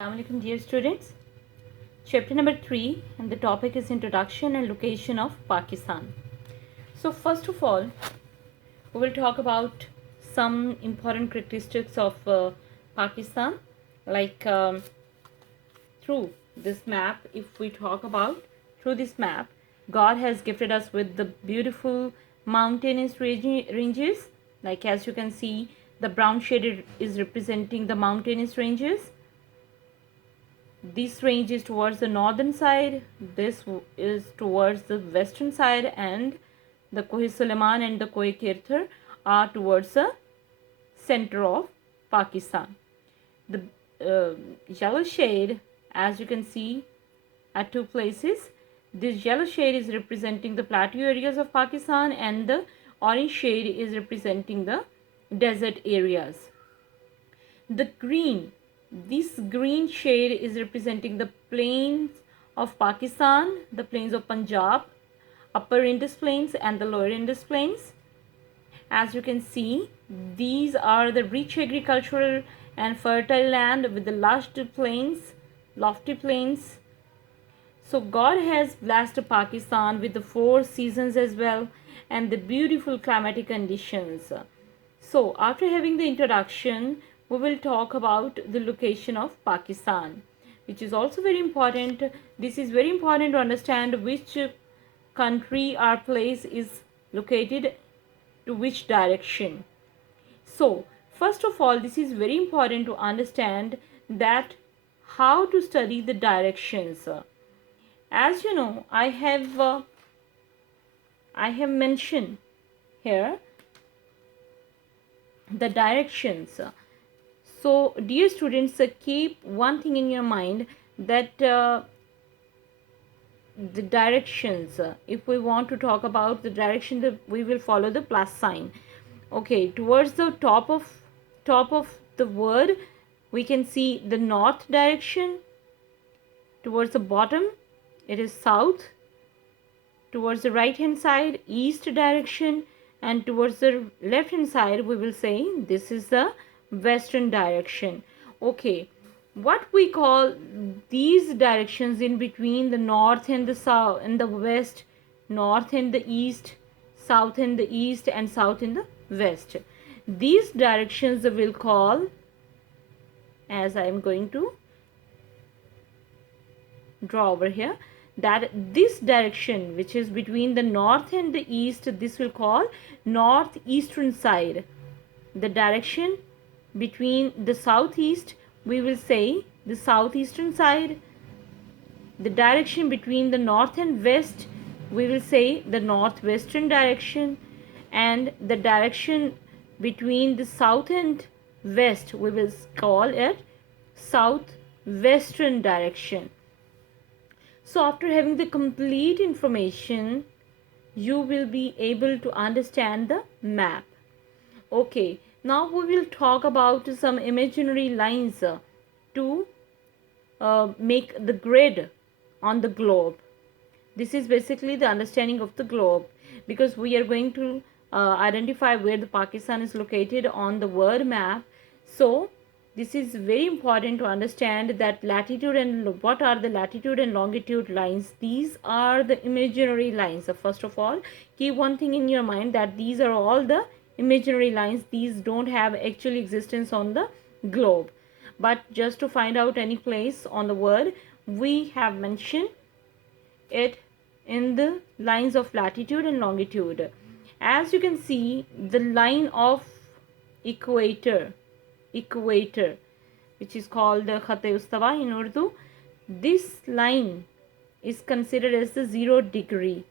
Assalamualaikum dear students. Chapter number 3 and the topic is Introduction and Location of Pakistan. So first of all, we will talk about some important characteristics of Pakistan like through this map. If we talk about through this map, God has gifted us with the beautiful mountainous ranges, like as you can see the brown shaded is representing the mountainous ranges. This range is towards the northern side, this is towards the western side, and the Koh Suleiman and the Koh Kirthar are towards the center of Pakistan. The yellow shade, as you can see at two places, this yellow shade is representing the plateau areas of Pakistan and the orange shade is representing the desert areas. The green, this green shade is representing the plains of Pakistan, the plains of Punjab, upper Indus plains and the lower Indus plains. As you can see, these are the rich agricultural and fertile land with the lofty plains. So God has blessed Pakistan with the 4 seasons as well and the beautiful climatic conditions. So after having the introduction, we will talk about the location of Pakistan, which is also very important. This is very important to understand which country or place is located to which direction. So first of all, this is very important to understand that how to study the directions. As you know, I have mentioned here the directions. So dear students, keep one thing in your mind that the directions, if we want to talk about the direction, we will follow the plus sign. Okay, towards the top of the word we can see the north direction. Towards the bottom it is south. Towards the right hand side, east direction, and towards the left hand side we will say this is the western direction. Okay, what we call these directions in between the north and the south and the west, north and the east, south and the east, and south and the west, these directions will call, as I am going to draw over here, that this direction which is between the north and the east, this will call northeastern side. The direction between the southeast, we will say the southeastern side. The direction between the north and west, we will say the northwestern direction, and the direction between the south and west, we will call it southwestern direction. So after having the complete information, you will be able to understand the map. Okay, now we will talk about some imaginary lines to make the grid on the globe. This is basically the understanding of the globe, because we are going to identify where the Pakistan is located on the world map. So this is very important to understand that latitude and what are the latitude and longitude lines. These are the imaginary lines. So first of all, keep one thing in your mind, that these are all the imaginary lines. These don't have actual existence on the globe, but just to find out any place on the world, we have mentioned it in the lines of latitude and longitude. As you can see, the line of equator, which is called the Khat-e-Istawa in Urdu, this line is considered as the 0 degree.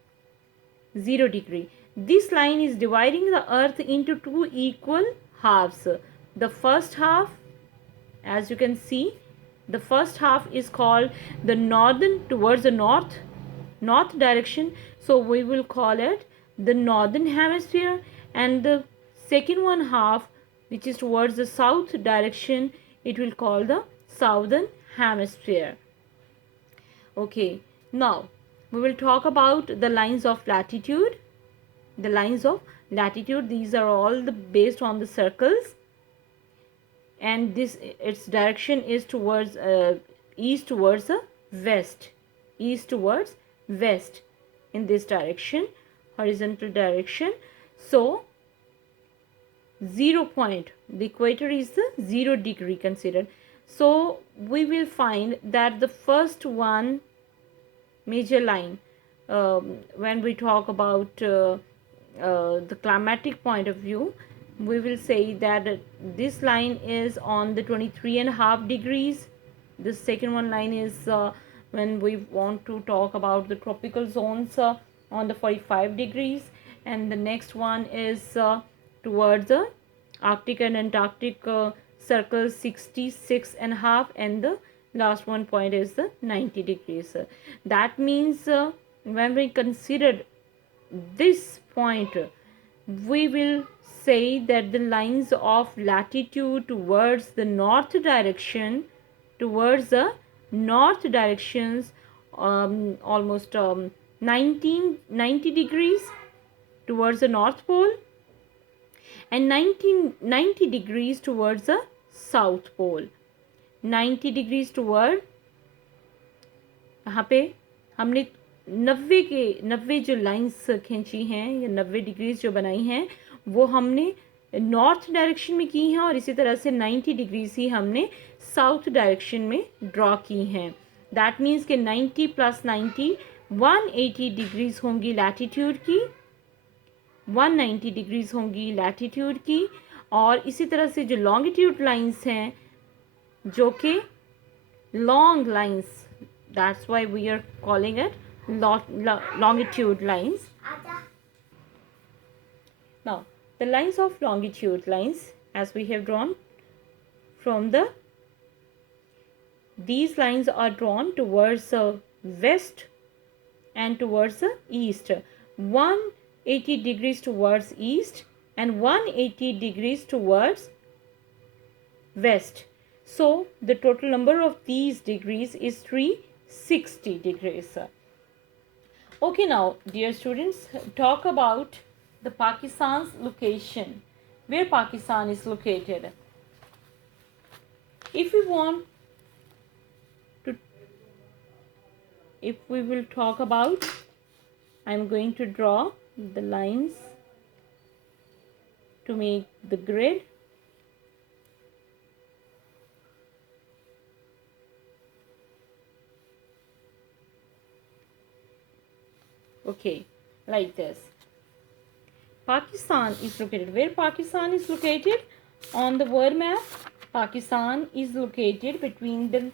This line is dividing the earth into two equal halves. The first half, as you can see, the first half is called the northern, towards the north direction, so we will call it the northern hemisphere, and the second one half, which is towards the south direction, it will call the southern hemisphere. Okay, now we will talk about the lines of latitude. The lines of latitude, these are all based on the circles. and this its direction is towards east towards the west, east towards west, in this direction, horizontal direction. So 0 point, the equator is the 0 degree considered. So we will find that the first one major line, when we talk about the climatic point of view, we will say that this line is on the 23.5 degrees. The second one line is when we want to talk about the tropical zones, on the 45 degrees, and the next one is towards the Arctic and Antarctic circle 66.5, and the last one point is the 90 degrees. That means when we consider this point, we will say that the lines of latitude towards the north direction, towards the north directions, almost 90 degrees towards the north pole, and 90 degrees towards the south pole. 90 degrees toward, यहाँ पे हमने 90 जो lines खींची हैं या 90 degrees जो बनाई हैं वो हमने नॉर्थ डायरेक्शन में की हैं, और इसी तरह से 90 डिग्रीज ही हमने साउथ डायरेक्शन में ड्रॉ की हैं. दैट मीन्स कि 90 + 90 180 डिग्रीज होंगी लैटिट्यूड की, 190 डिग्रीज होंगी लैटिट्यूड की. और इसी तरह से जो लॉन्गिट्यूड लाइंस हैं, जो कि long lines, that's why we are calling it longitude lines. Now the lines of longitude lines, as we have drawn from the, these lines are drawn towards the west and towards the east, 180 degrees towards east and 180 degrees towards west. So the total number of these degrees is 360 degrees. Okay, now dear students, talk about the Pakistan's location, where Pakistan is located. If we want to, if we will talk about, I am going to draw the lines to make the grid. Okay, like this. Pakistan is located. Where Pakistan is located? On the world map, Pakistan is located between the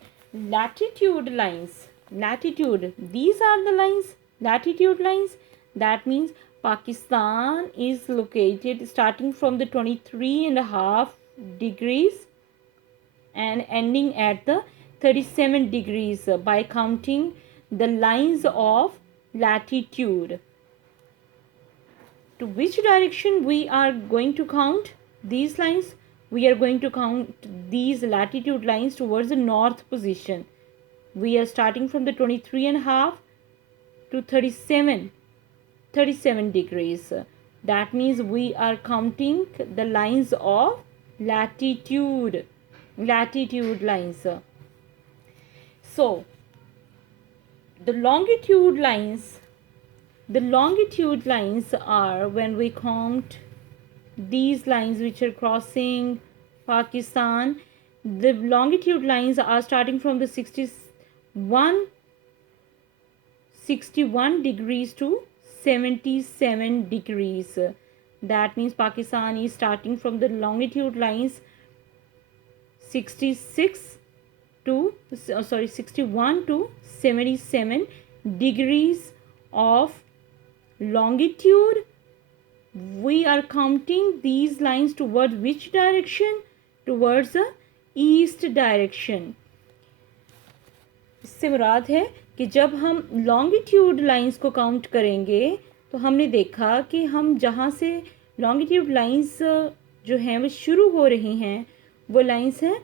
latitude lines. Latitude, these are the lines, latitude lines. That means Pakistan is located starting from the 23.5 degrees and ending at the 37 degrees by counting the lines of latitude. To which direction we are going to count these lines? We are going to count these latitude lines towards the north position. We are starting from the 23.5 to 37 degrees. That means we are counting the lines of latitude lines. So the longitude lines are when we count these lines which are crossing Pakistan. The longitude lines are starting from the 61 degrees to 77 degrees. That means Pakistan is starting from the longitude lines 61 to 77 degrees of longitude. We are counting these lines towards which direction? Towards the east direction. इससे मुराद है कि जब हम longitude lines को count करेंगे तो हमने देखा कि हम जहाँ से लॉन्गिट्यूड लाइंस जो हैं वो शुरू हो रही हैं, वो लाइंस हैं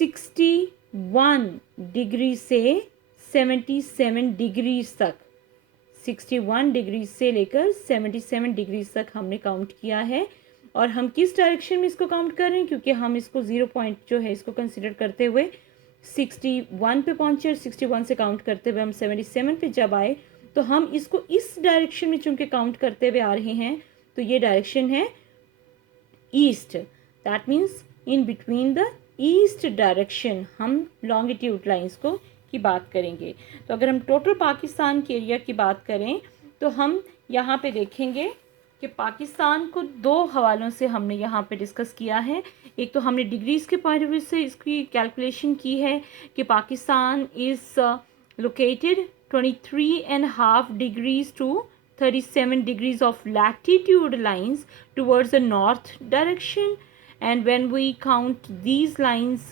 61 डिग्री से 77 डिग्रीज तक. 61 डिग्री से लेकर 77 डिग्रीज तक हमने काउंट किया है. और हम किस डायरेक्शन में इसको काउंट कर रहे हैं, क्योंकि हम इसको 0 पॉइंट जो है इसको कंसिडर करते हुए 61 पे पहुंचे और 61 से काउंट करते हुए हम 77 पे जब आए, तो हम इसको इस डायरेक्शन में चूंकि काउंट करते हुए आ रहे हैं, तो ये डायरेक्शन है east. That means in between the east direction हम लॉन्गिट्यूड लाइंस को की बात करेंगे। तो अगर हम टोटल पाकिस्तान के एरिया की बात करें तो हम यहाँ पे देखेंगे कि पाकिस्तान को दो हवालों से हमने यहाँ पे डिस्कस किया है। एक तो हमने डिग्रीज़ के पॉइंट ऑफ व्यू से इसकी कैलकुलेशन की है कि Pakistan is located 23.5 degrees to 37 degrees of latitude lines towards the north direction, and when we count these lines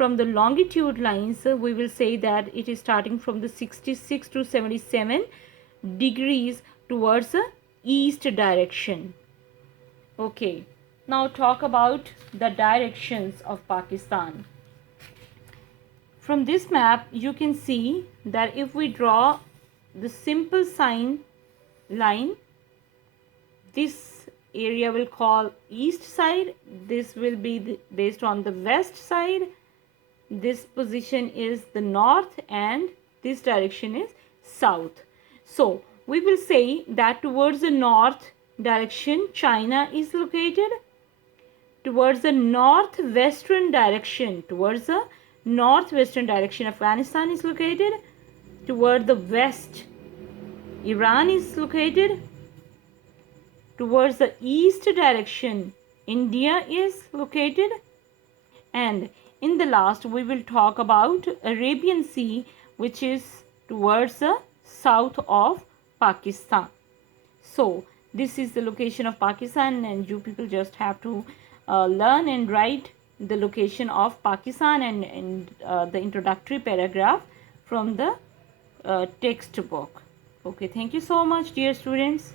from the longitude lines, we will say that it is starting from the 66 to 77 degrees towards the east direction. Okay, now talk about the directions of Pakistan. From this map you can see that if we draw the simple sign line, this area will call east side, this will be based on the west side, this position is the north, and this direction is south. So we will say that towards the north direction China is located, towards the northwestern direction Afghanistan is located, toward the west Iran is located, towards the east direction India is located, and in the last we will talk about Arabian Sea, which is towards the south of Pakistan. So this is the location of Pakistan, and you people just have to learn and write the location of Pakistan and the introductory paragraph from the textbook. Okay, thank you so much, dear students.